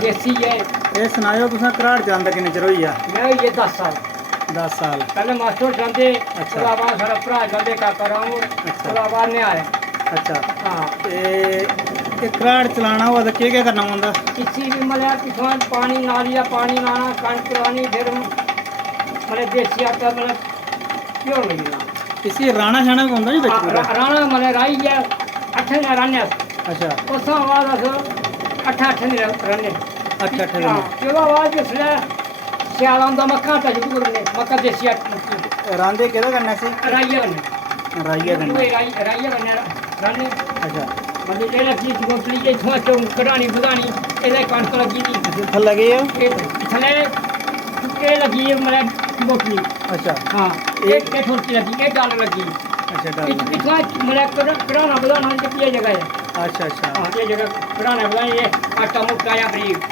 देसी है। ये सनाओ तुसें घराट चलांदे किन्ने चिर होई गेआ? मैं ये 10 साल 10 साल। पहले मास्टर चलाते, अच्छा। उसके बाद सारा भरा चलाते काका राम, उसके बाद ने आया। अच्छा हाँ ते घराट चलाना होऐ ते केह् करना पौंदा? किसी भी मतलब पिछुआ पानी नाली का पानी लाना, कणक लानी, फिर मतलब देसी आटा मतलब प्योर मिलना। इसी राणा शाना भी पौंदा नी बिच पूरा? राणा मतलब राही है 8 दिन राह्ने अस। अच्छा उस बाद अस 8 दिन रौह्ने। 8 दिन। ओह्दे बाद जिसलै स्याला होंदा मक्कां आटा शुरू करने, मक्कां देसी आटा रांह्दे केह्दे कन्नै सी? राहियै कन्नै। राहियै कन्नै। राहियै कन्नै राह्ने। अच्छा मतलब एह् लग्गी गोपली के इत्थुआं कढानी बधानी, एह्दे कणक लग्गी दी। थल्लै केह् ऐ? थल्ले एह् लग्गी मतलब गोपली। अच्छा हाँ एह् ठुलकी लग्गी, एह् डल लग्गी। अच्छा डल। पिछुआ मतलब कढाना बधाना ते फ्ही एह् जगह है। अच्छा अच्छा हाँ ये जगह कढाना बधानी, ये आटा मुट्टा या बरीक।